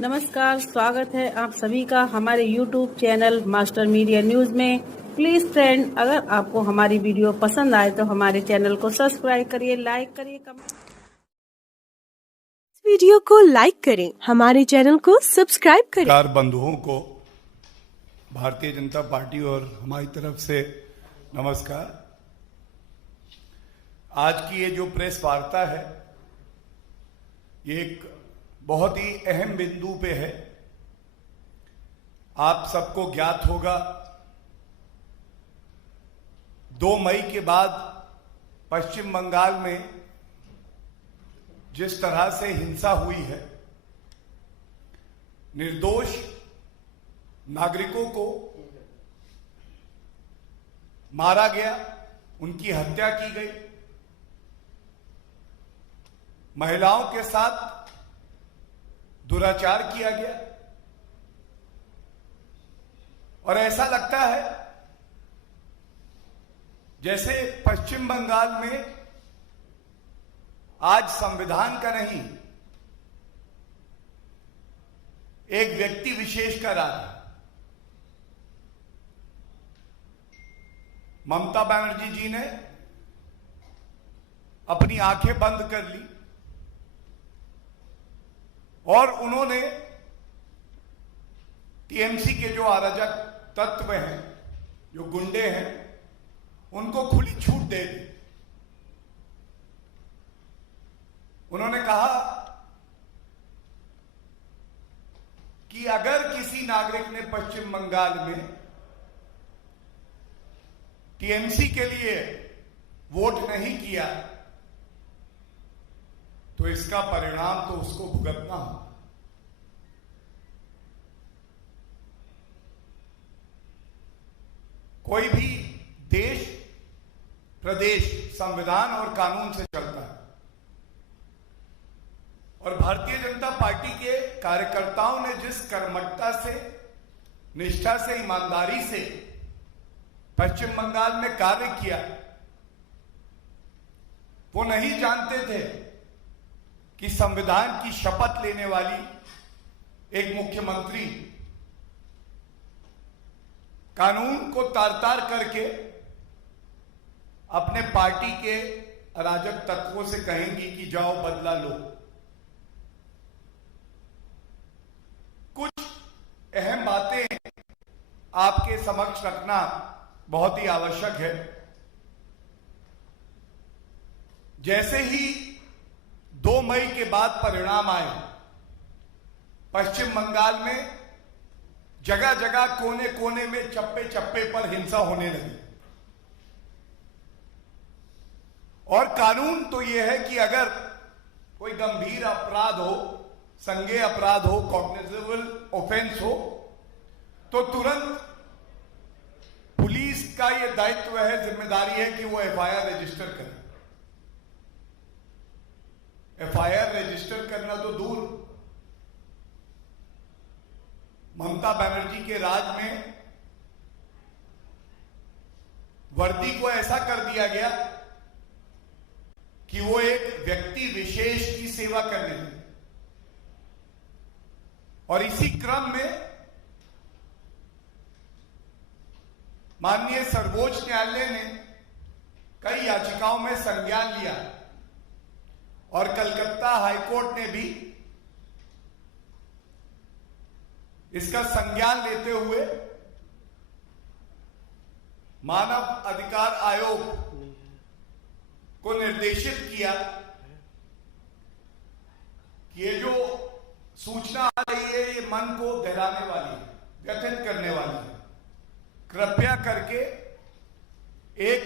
नमस्कार, स्वागत है आप सभी का हमारे YouTube channel master media news में। प्लीज फ्रेंड, अगर आपको हमारी वीडियो पसंद आए तो हमारे चैनल को सब्सक्राइब करिए, लाइक करिए, कमेंट। वीडियो को लाइक करें, हमारे चैनल को सब्सक्राइब करें। कार बंधुओं को भारतीय जनता पार्टी और हमारी तरफ से नमस्कार। आज की ये जो प्रेस वार्ता है, ये एक बहुत ही अहम बिंदु पे है। आप सबको ज्ञात होगा 2 मई के बाद पश्चिम बंगाल में जिस तरह से हिंसा हुई है, निर्दोष नागरिकों को मारा गया, उनकी हत्या की गई, महिलाओं के साथ दुराचार किया गया। और ऐसा लगता है जैसे पश्चिम बंगाल में आज संविधान का नहीं, एक व्यक्ति विशेष का राज है। ममता बनर्जी जी ने अपनी आंखें बंद कर ली और उन्होंने टीएमसी के जो अराजक तत्व हैं, जो गुंडे हैं, उनको खुली छूट दे दी। उन्होंने कहा कि अगर किसी नागरिक ने पश्चिम बंगाल में टीएमसी के लिए वोट नहीं किया तो इसका परिणाम तो उसको भुगतना हो। कोई भी देश, प्रदेश संविधान और कानून से चलता है और भारतीय जनता पार्टी के कार्यकर्ताओं ने जिस कर्मठता से, निष्ठा से, ईमानदारी से पश्चिम बंगाल में कार्य किया, वो नहीं जानते थे कि संविधान की शपथ लेने वाली एक मुख्यमंत्री कानून को तार-तार करके अपने पार्टी के अराजक तत्वों से कहेंगी कि जाओ बदला लो। कुछ अहम बातें आपके समक्ष रखना बहुत ही आवश्यक है। जैसे ही 2 मई के बाद परिणाम आए, पश्चिम बंगाल में जगह जगह, कोने कोने में, चप्पे चप्पे पर हिंसा होने लगी। और कानून तो यह है कि अगर कोई गंभीर अपराध हो, संज्ञेय अपराध हो, कॉग्निजेबल ऑफेंस हो, तो तुरंत पुलिस का यह दायित्व है, जिम्मेदारी है कि वो एफआईआर रजिस्टर करे। एफआईआर रजिस्टर करना तो दूर, ममता बनर्जी के राज में वर्दी को ऐसा कर दिया गया कि वो एक व्यक्ति विशेष की सेवा करने लगे। और इसी क्रम में माननीय सर्वोच्च न्यायालय ने कई याचिकाओं में संज्ञान लिया और कलकत्ता हाईकोर्ट ने भी इसका संज्ञान लेते हुए मानव अधिकार आयोग को निर्देशित किया कि ये जो सूचना आ रही है, ये मन को दहलाने वाली है, व्यथित करने वाली है। कृपया करके एक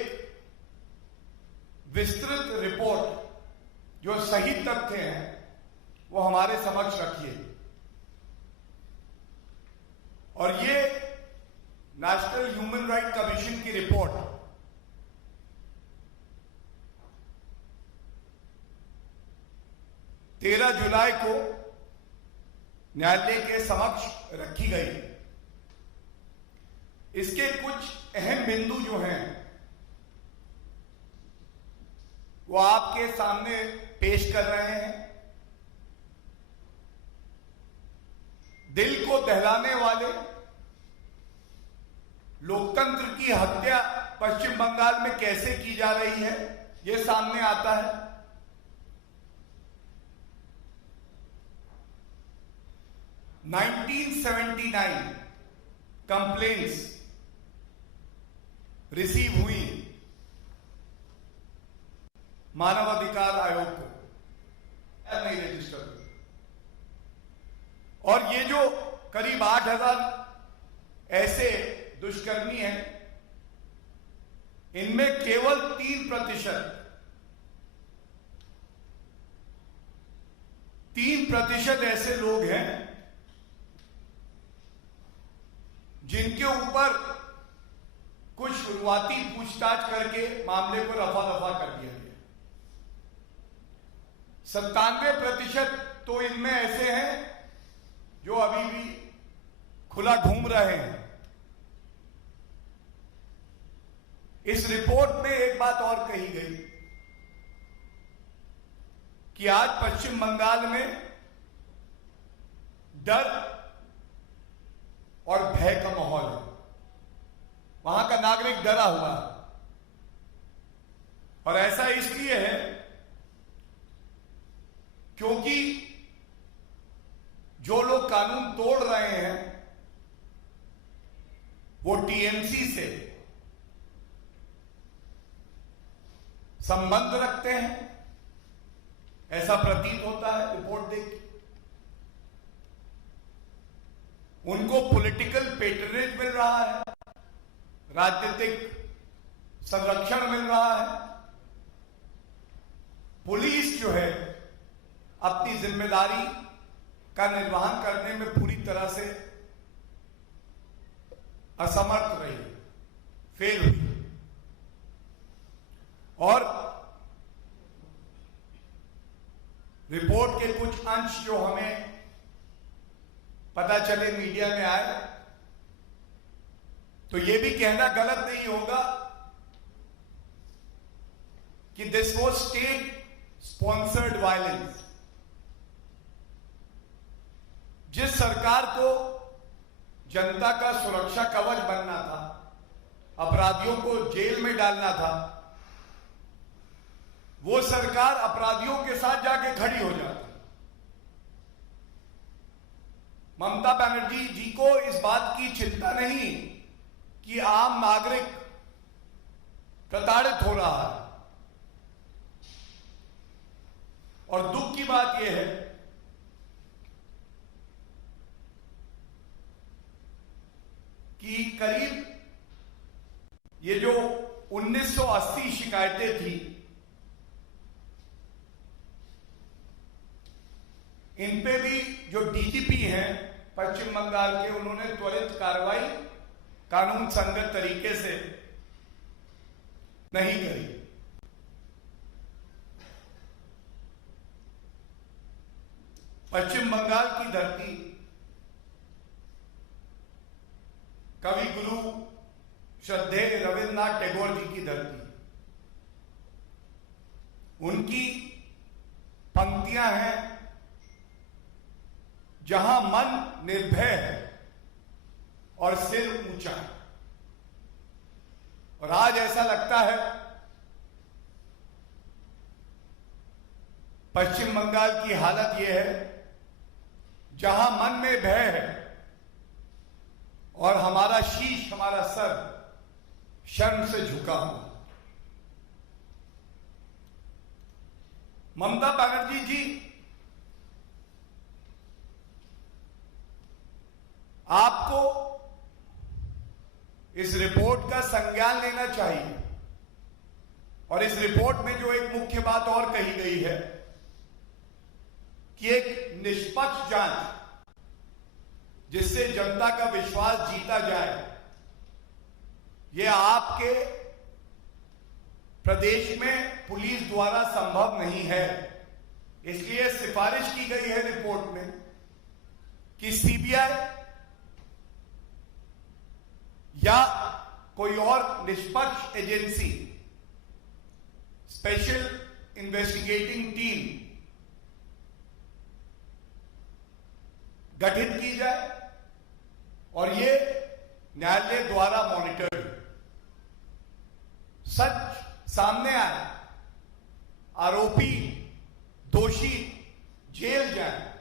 विस्तृत रिपोर्ट, जो सही तथ्य हैं, वो हमारे समक्ष रखिए। और ये नेशनल ह्यूमन राइट कमीशन की रिपोर्ट 13 जुलाई को न्यायालय के समक्ष रखी गई। इसके कुछ अहम बिंदु जो हैं वो आपके सामने पेश कर रहे हैं। दिल को दहलाने वाले लोकतंत्र की हत्या पश्चिम बंगाल में कैसे की जा रही है, यह सामने आता है। (1979) कंप्लेंट्स रिसीव हुई मानवाधिकार आयोग को, नहीं रजिस्टर हुई। और ये जो करीब 8,000 ऐसे दुष्कर्मी हैं, इनमें केवल 3% ऐसे लोग हैं जिनके ऊपर कुछ शुरुआती पूछताछ करके मामले को रफा दफा कर दिया गया। 97% तो इनमें ऐसे हैं जो अभी भी खुला घूम रहे हैं। इस रिपोर्ट में एक बात और कही गई कि आज पश्चिम बंगाल में डर और भय का माहौल है। वहां का नागरिक डरा हुआ है, और ऐसा इसलिए है क्योंकि जो लोग कानून तोड़ रहे हैं वो टीएमसी से संबंध रखते हैं, ऐसा प्रतीत होता है रिपोर्ट देख के। उनको पॉलिटिकल पेट्रोनेज मिल रहा है, राजनीतिक संरक्षण मिल रहा है। पुलिस जो है अपनी जिम्मेदारी का निर्वहन करने में पूरी तरह से असमर्थ रही, फेल हुई। और रिपोर्ट के कुछ अंश जो हमें पता चले, मीडिया में आए, तो यह भी कहना गलत नहीं होगा कि this was state sponsored violence. जिस सरकार को जनता का सुरक्षा कवच बनना था, अपराधियों को जेल में डालना था, वो सरकार अपराधियों के साथ जाके खड़ी हो जाती। ममता बनर्जी जी को इस बात की चिंता नहीं कि आम नागरिक प्रताड़ित हो रहा है। और दुख की बात यह है कि करीब ये जो 1980 शिकायतें थी, इन पे भी जो डीजीपी हैं पश्चिम बंगाल के, उन्होंने त्वरित कार्रवाई कानून संगत तरीके से नहीं करी। पश्चिम बंगाल की धरती कवि गुरु श्रद्धेय रविन्द्रनाथ टैगोर जी की धरती। उनकी पंक्तियां हैं, जहां मन निर्भय है और सिर ऊंचा है। और आज ऐसा लगता है पश्चिम बंगाल की हालत यह है जहां मन में भय है और हमारा शीश, हमारा सर शर्म से झुका हुआ। ममता बनर्जी जी, आपको इस रिपोर्ट का संज्ञान लेना चाहिए। और इस रिपोर्ट में जो एक मुख्य बात और कही गई है कि एक निष्पक्ष जांच, जिससे जनता का विश्वास जीता जाए, यह आपके प्रदेश में पुलिस द्वारा संभव नहीं है। इसलिए सिफारिश की गई है रिपोर्ट में कि सीबीआई या कोई और निष्पक्ष एजेंसी, स्पेशल इन्वेस्टिगेटिंग टीम गठित की की जाए और ये न्यायालय द्वारा मॉनिटर्ड, सच सामने आए, आरोपी दोषी जेल जाए,